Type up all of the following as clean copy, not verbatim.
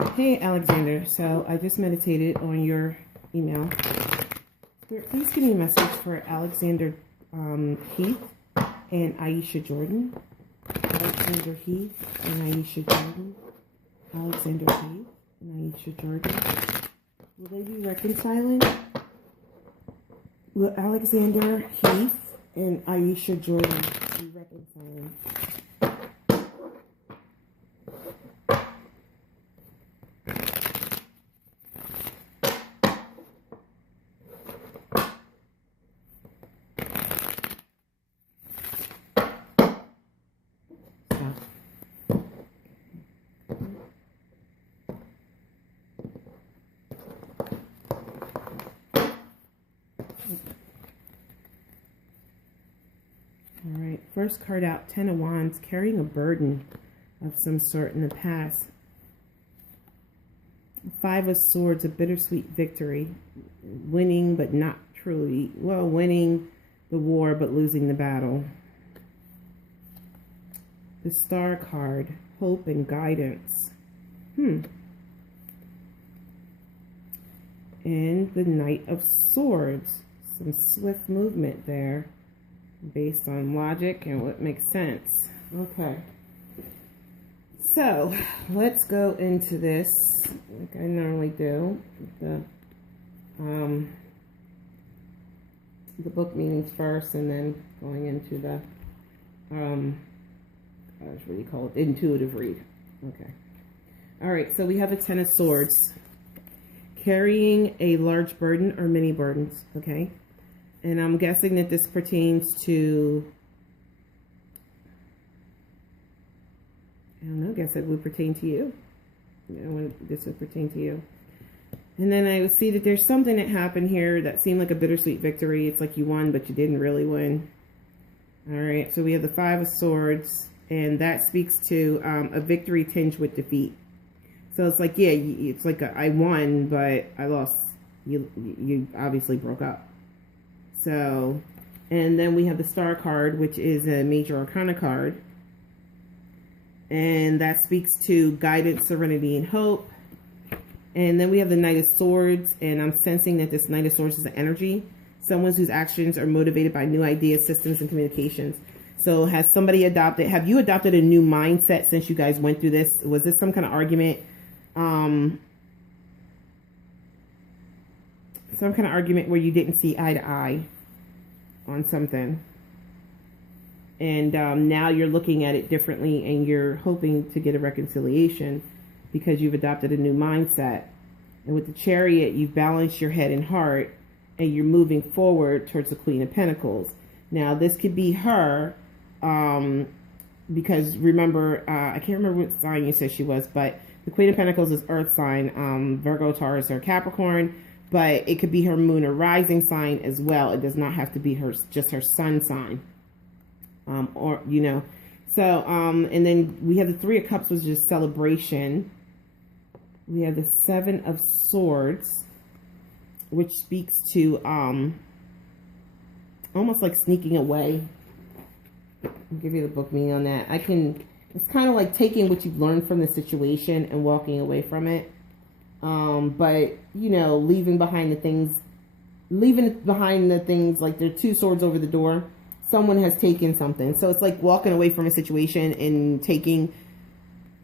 Hey, Alexander. So I just meditated on your email. Please give me a message for Alexander Heath and Aisha Jordan. Alexander Heath and Aisha Jordan. Alexander Heath and Aisha Jordan. Will they be reconciling? Will Alexander Heath and Aisha Jordan be reconciling? Alright, first card out, Ten of Wands, carrying a burden of some sort in the past. Five of Swords, a bittersweet victory. Winning, but not truly. Well, winning the war, but losing the battle. The Star card, hope and guidance. And the Knight of Swords, some swift movement there, based on logic and what makes sense. Okay. So, let's go into this like I normally do. The book meanings first, and then going into the, what do you call it? Intuitive read. Okay. Alright, so we have a Ten of Swords. Carrying a large burden or many burdens, okay? And I'm guessing that this pertains to, I don't know, I guess it would pertain to you. This would pertain to you. And then I see that there's something that happened here that seemed like a bittersweet victory. It's like you won, but you didn't really win. All right, so we have the Five of Swords, and that speaks to a victory tinged with defeat. So it's like, yeah, it's like I won, but I lost. You obviously broke up. So, and then we have the Star card, which is a major arcana card. And that speaks to guidance, serenity, and hope. And then we have the Knight of Swords, and I'm sensing that this Knight of Swords is an energy. Someone whose actions are motivated by new ideas, systems, and communications. So has somebody adopted, have you adopted a new mindset since you guys went through this? Was this some kind of argument? Some kind of argument where you didn't see eye to eye on something. And now you're looking at it differently, and you're hoping to get a reconciliation because you've adopted a new mindset. And with the Chariot, you've balanced your head and heart, and you're moving forward towards the Queen of Pentacles. Now, this could be her, because remember, I can't remember what sign you said she was, but the Queen of Pentacles is Earth sign, Virgo, Taurus, or Capricorn, but it could be her moon or rising sign as well. It does not have to be just her sun sign, or, you know. So, and then we have the Three of Cups, which is celebration. We have the Seven of Swords, which speaks to almost like sneaking away. I'll give you the book meaning on that. It's kind of like taking what you've learned from the situation and walking away from it. But, you know, leaving behind the things, like there are two swords over the door. Someone has taken something. So it's like walking away from a situation and taking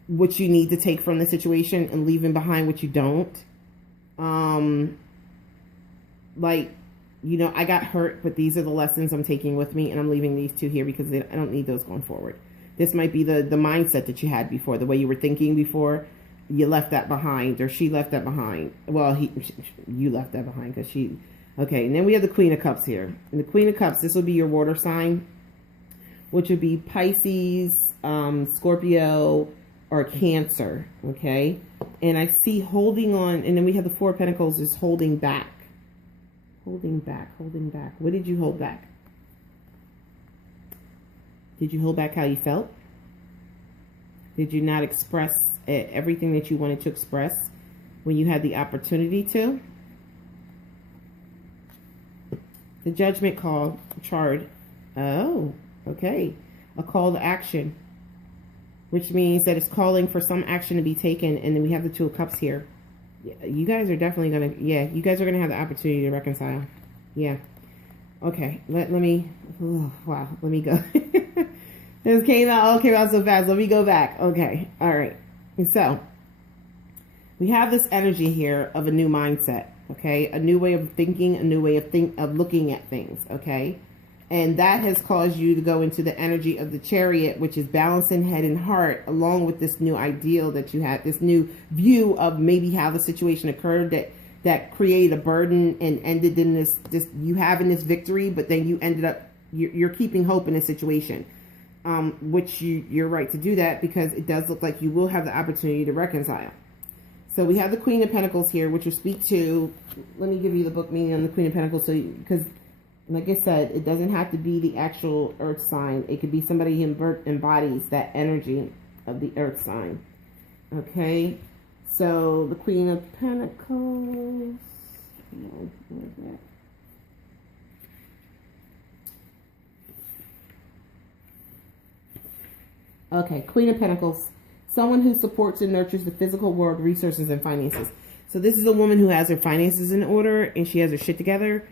what you need to take from the situation and leaving behind what you don't. Like, you know, I got hurt, but these are the lessons I'm taking with me, and I'm leaving these two here because I don't need those going forward. This might be the mindset that you had before, the way you were thinking before. You left that behind, or she left that behind. Well, you left that behind because she... Okay, and then we have the Queen of Cups here. And the Queen of Cups, this will be your water sign, which would be Pisces, Scorpio, or Cancer, okay? And I see holding on, and then we have the Four of Pentacles is holding back. Holding back, holding back. What did you hold back? Did you hold back how you felt? Did you not express everything that you wanted to express when you had the opportunity to? The Judgment card. Oh, okay. A call to action. which means that it's calling for some action to be taken. And then we have the Two of Cups here. You guys are definitely going to, you guys are going to have the opportunity to reconcile. Yeah. Okay. Let me, wow, let me go. This came out so fast. Let me go back. Okay. All right. So we have this energy here of a new mindset. Okay. A new way of thinking, a new way of looking at things. Okay. And that has caused you to go into the energy of the Chariot, which is balancing head and heart, along with this new ideal that you had, this new view of maybe how the situation occurred that created a burden and ended in this you having this victory, but then you ended up, you're keeping hope in a situation, which you're right to do that, because it does look like you will have the opportunity to reconcile. So we have the Queen of Pentacles here, which will speak to, let me give you the book meaning on the Queen of Pentacles, because like I said, it doesn't have to be the actual earth sign. It could be somebody who embodies that energy of the earth sign. Okay, so the Queen of Pentacles. Okay, Queen of Pentacles. Someone who supports and nurtures the physical world, resources, and finances. So this is a woman who has her finances in order and she has her shit together.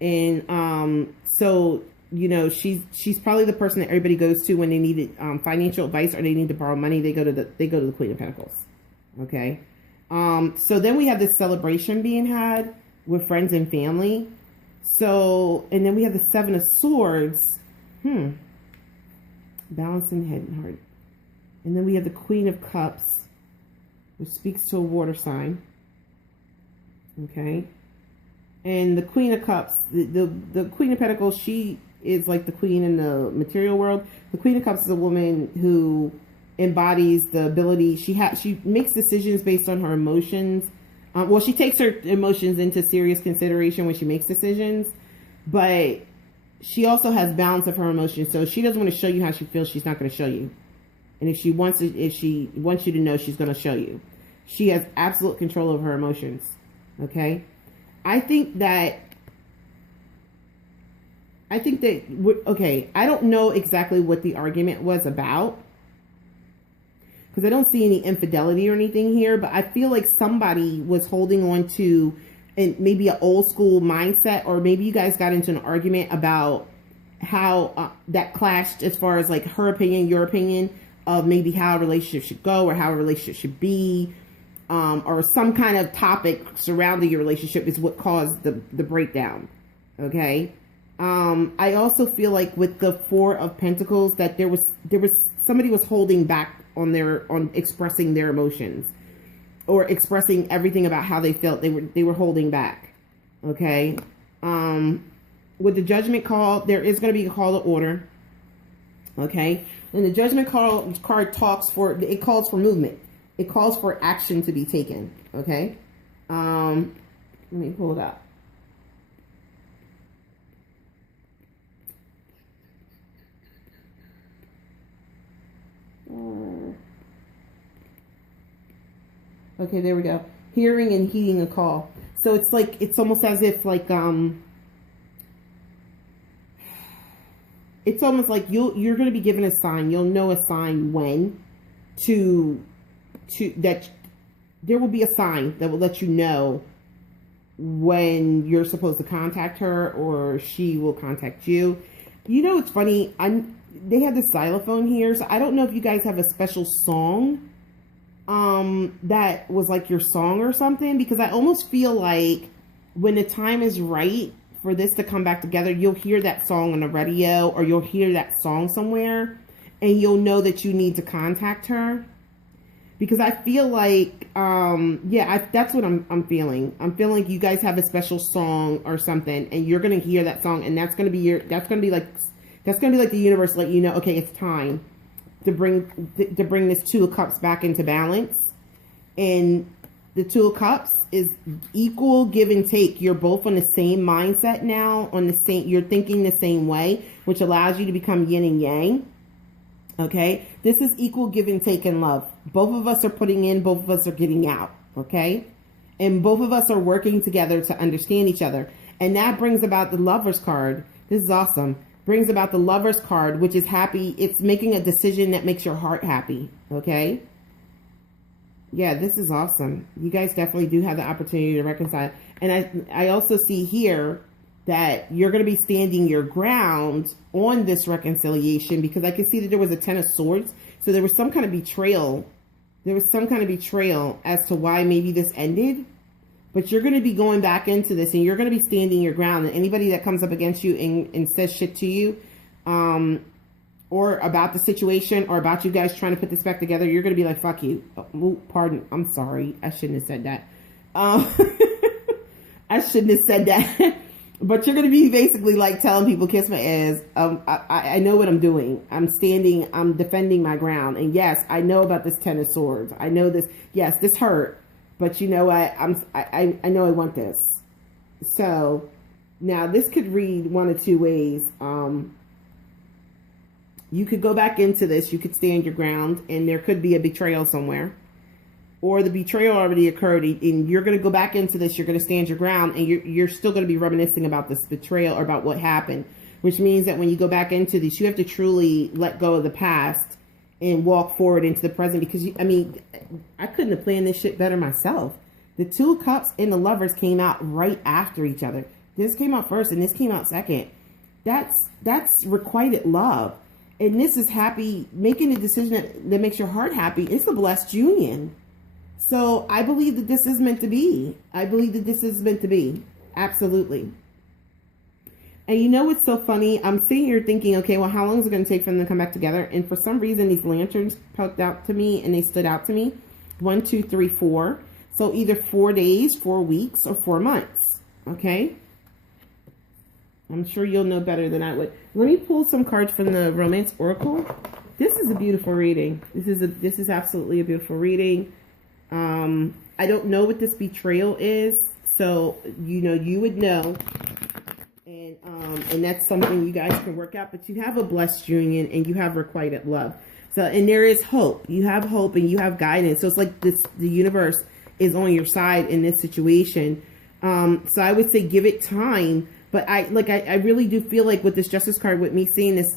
And so, you know, she's probably the person that everybody goes to when they need financial advice or they need to borrow money. They go to the Queen of Pentacles. Okay. So then we have this celebration being had with friends and family. So, and then we have the Seven of Swords. Balancing head and heart. And then we have the Queen of Cups, which speaks to a water sign. Okay. And the Queen of Cups, the Queen of Pentacles, she is like the queen in the material world. The Queen of Cups is a woman who embodies the ability. She makes decisions based on her emotions. Well, she takes her emotions into serious consideration when she makes decisions, but she also has balance of her emotions. So if she doesn't want to show you how she feels, she's not going to show you. And if she wants you to know, she's going to show you. She has absolute control over her emotions. Okay. I think that, okay, I don't know exactly what the argument was about, because I don't see any infidelity or anything here, but I feel like somebody was holding on to maybe an old school mindset, or maybe you guys got into an argument about how that clashed as far as like her opinion, your opinion of maybe how a relationship should go or how a relationship should be. Or some kind of topic surrounding your relationship is what caused the breakdown. Okay. I also feel like with the Four of Pentacles that there was somebody was holding back on expressing their emotions or expressing everything about how they felt. They were holding back. Okay. With the Judgment call, there is going to be a call to order. Okay. And the Judgment card calls for movement. It calls for action to be taken. Okay. Let me pull it up. Okay, there we go. Hearing and heeding a call. So it's like, it's almost as if like, it's almost like you're going to be given a sign. You'll know a sign when that there will be a sign that will let you know when you're supposed to contact her or she will contact you. You know, it's funny. They have this xylophone here, so I don't know if you guys have a special song that was like your song or something, because I almost feel like when the time is right for this to come back together, you'll hear that song on the radio or you'll hear that song somewhere and you'll know that you need to contact her. Because I feel like, that's what I'm feeling. I'm feeling like you guys have a special song or something, and you're gonna hear that song, and that's gonna be like the universe let you know, okay, it's time to bring this Two of Cups back into balance. And the Two of Cups is equal give and take. You're both on the same mindset now, you're thinking the same way, which allows you to become yin and yang. Okay, this is equal give and take in love. Both of us are putting in, both of us are getting out. Okay, and both of us are working together to understand each other. And that brings about the Lover's card. This is awesome. brings about the Lover's card, which is happy. It's making a decision that makes your heart happy. Okay. Yeah, this is awesome. You guys definitely do have the opportunity to reconcile. And I also see here that you're going to be standing your ground on this reconciliation, because I can see that there was a 10 of Swords. So there was some kind of betrayal. There was some kind of betrayal as to why maybe this ended. But you're going to be going back into this, and you're going to be standing your ground. And anybody that comes up against you and says shit to you, or about the situation, or about you guys trying to put this back together, you're going to be like, fuck you. Oh, pardon. I'm sorry. I shouldn't have said that. I shouldn't have said that. But you're going to be basically like telling people, kiss my ass. I know what I'm doing. I'm standing. I'm defending my ground. And yes, I know about this 10 of Swords. I know this. Yes, this hurt. But you know what? I know I want this. So now this could read one of two ways. You could go back into this. You could stand your ground, and there could be a betrayal somewhere. Or the betrayal already occurred, and you're going to go back into this. You're going to stand your ground, and you're still going to be reminiscing about this betrayal or about what happened. Which means that when you go back into this, you have to truly let go of the past and walk forward into the present. Because, I couldn't have planned this shit better myself. The 2 of Cups and the Lovers came out right after each other. This came out first, and this came out second. That's requited love. And this is happy, making a decision that makes your heart happy. It's a blessed union. So I believe that this is meant to be. I believe that this is meant to be. Absolutely. And you know what's so funny? I'm sitting here thinking, okay, well, how long is it going to take for them to come back together? And for some reason, these lanterns poked out to me, and they stood out to me. 1, 2, 3, 4. So either 4 days, 4 weeks, or 4 months. Okay? I'm sure you'll know better than I would. Let me pull some cards from the Romance Oracle. This is a beautiful reading. This is absolutely a beautiful reading. I don't know what this betrayal is, so you would know, and that's something you guys can work out. But you have a blessed union, and you have requited love. So, and there is hope. You have hope, and you have guidance. So it's like the universe is on your side in this situation. So I would say give it time. But I really do feel like with this Justice card, with me seeing this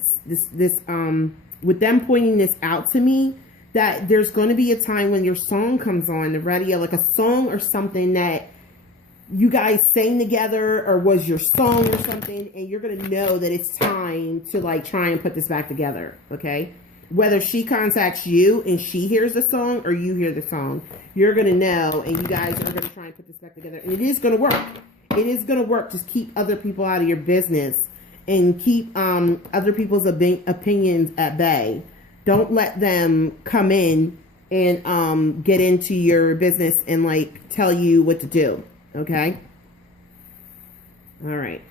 with them pointing this out to me, that there's going to be a time when your song comes on the radio, like a song or something that you guys sang together, or was your song or something, and you're going to know that it's time to like try and put this back together. Okay, whether she contacts you and she hears the song, or you hear the song, you're going to know, and you guys are going to try and put this back together, and it is going to work. It is going to work. Just keep other people out of your business, and keep other people's opinions at bay. Don't let them come in and get into your business and like tell you what to do. Okay. All right.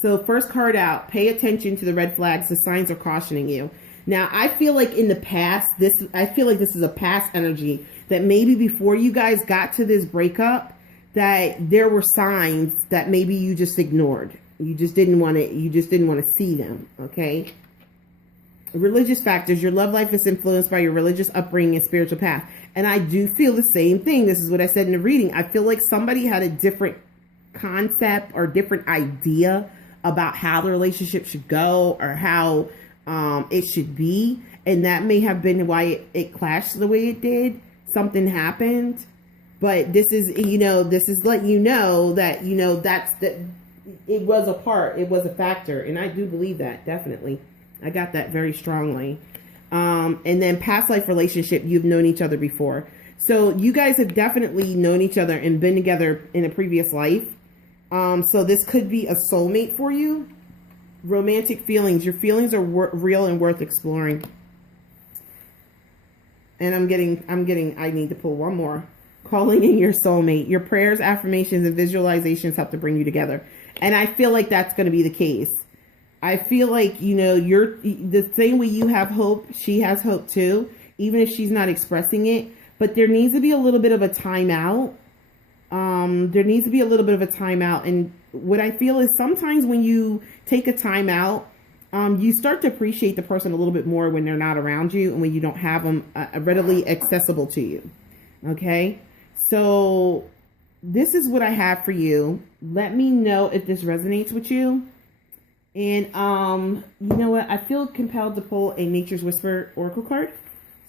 So first card out, pay attention to the red flags. The signs are cautioning you. Now, I feel like in the past, I feel like this is a past energy, that maybe before you guys got to this breakup, that there were signs that maybe you just ignored. You just didn't want to see them. Okay. Religious factors. Your love life is influenced by your religious upbringing and spiritual path. And I do feel the same thing. This is what I said in the reading. I feel like somebody had a different concept or different idea about how the relationship should go, or how it should be. And that may have been why it clashed the way it did. Something happened. But this is, this is letting you know that, it was a part, it was a factor. And I do believe that, definitely. I got that very strongly. And then past life relationship, you've known each other before. So you guys have definitely known each other and been together in a previous life. So this could be a soulmate for you. Romantic feelings. Your feelings are real and worth exploring. And I need to pull one more. Calling in your soulmate. Your prayers, affirmations, and visualizations help to bring you together. And I feel like that's going to be the case. I feel like, you're the same way you have hope, she has hope too, even if she's not expressing it. But there needs to be a little bit of a timeout. There needs to be a little bit of a timeout. And what I feel is sometimes when you take a timeout, you start to appreciate the person a little bit more when they're not around you, and when you don't have them readily accessible to you. Okay. So this is what I have for you. Let me know if this resonates with you. And you know what? I feel compelled to pull a Nature's Whisper Oracle card.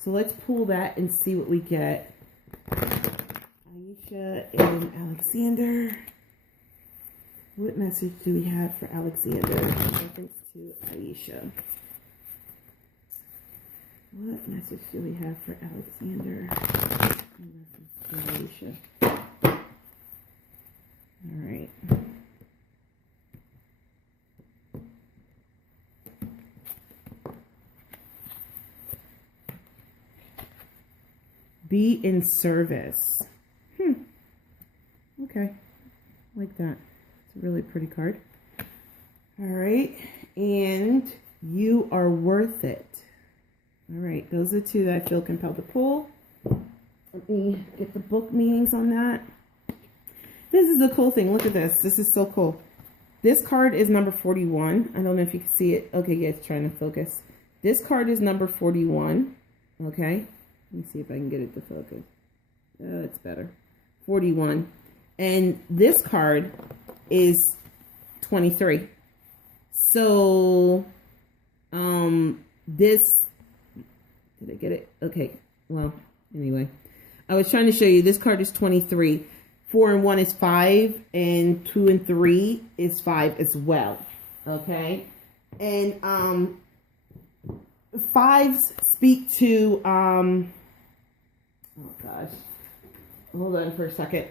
So let's pull that and see what we get. Aisha and Alexander. What message do we have for Alexander in reference to Aisha? What message do we have for Alexander in reference to Aisha? All right. Be in service. Okay. Like that. It's a really pretty card. All right. And you are worth it. All right. Those are two that I feel compelled to pull. Let me get the book meanings on that. This is the cool thing. Look at this. This is so cool. This card is number 41. I don't know if you can see it. Okay, yeah, it's trying to focus. This card is number 41. Okay. Let me see if I can get it to focus. It's better. 41. And this card is 23. So, did I get it? Okay. Well, anyway, I was trying to show you this card is 23. 4 and 1 is 5, and 2 and 3 is 5 as well. Okay. And, 5s speak to, oh gosh, hold on for a second.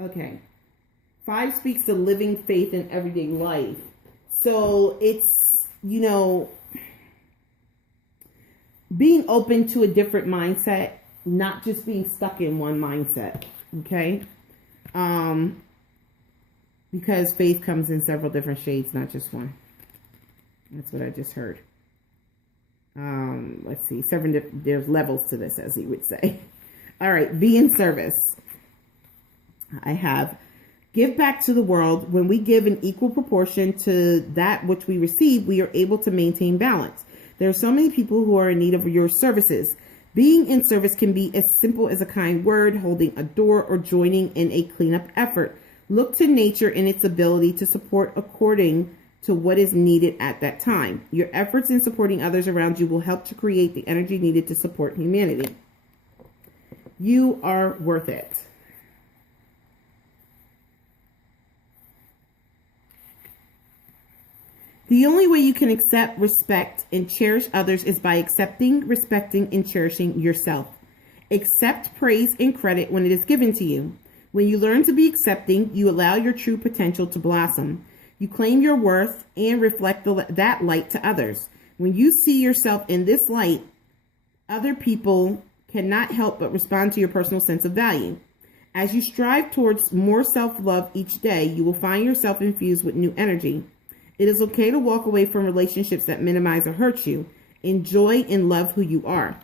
Okay. 5 speaks to living faith in everyday life. So it's, you know, being open to a different mindset, not just being stuck in one mindset. Okay. Because faith comes in several different shades, not just one. That's what I just heard. Let's see, there's levels to this, as he would say. All right, be in service. I have give back to the world. When we give in equal proportion to that which we receive, we are able to maintain balance. There are so many people who are in need of your services. Being in service can be as simple as a kind word, holding a door, or joining in a cleanup effort. Look to nature and its ability to support according to what is needed at that time. Your efforts in supporting others around you will help to create the energy needed to support humanity. You are worth it. The only way you can accept, respect, and cherish others is by accepting, respecting, and cherishing yourself. Accept praise and credit when it is given to you. When you learn to be accepting, you allow your true potential to blossom. You claim your worth and reflect that light to others. When you see yourself in this light, other people cannot help but respond to your personal sense of value. As you strive towards more self-love each day, you will find yourself infused with new energy. It is okay to walk away from relationships that minimize or hurt you. Enjoy and love who you are.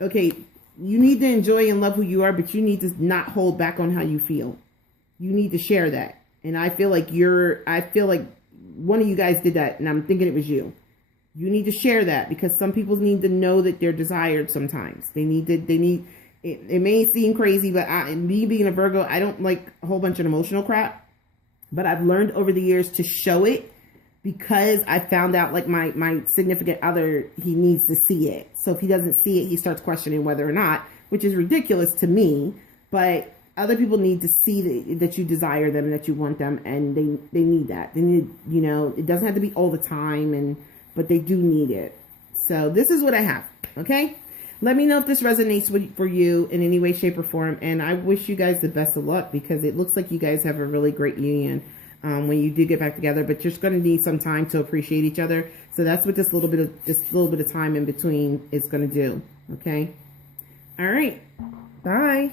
Okay, you need to enjoy and love who you are, but you need to not hold back on how you feel. You need to share that. And I feel like one of you guys did that, and I'm thinking it was you. You need to share that, because some people need to know that they're desired sometimes. It may seem crazy, but me being a Virgo, I don't like a whole bunch of emotional crap. But I've learned over the years to show it, because I found out, like, my significant other, he needs to see it. So if he doesn't see it, he starts questioning whether or not, which is ridiculous to me. But other people need to see that you desire them and that you want them, and they need that. They need, you know, it doesn't have to be all the time, but they do need it. So this is what I have, okay? Let me know if this resonates for you in any way, shape, or form. And I wish you guys the best of luck, because it looks like you guys have a really great union. When you do get back together, but you're just going to need some time to appreciate each other. So that's what this little bit of time in between is going to do. Okay. All right. Bye.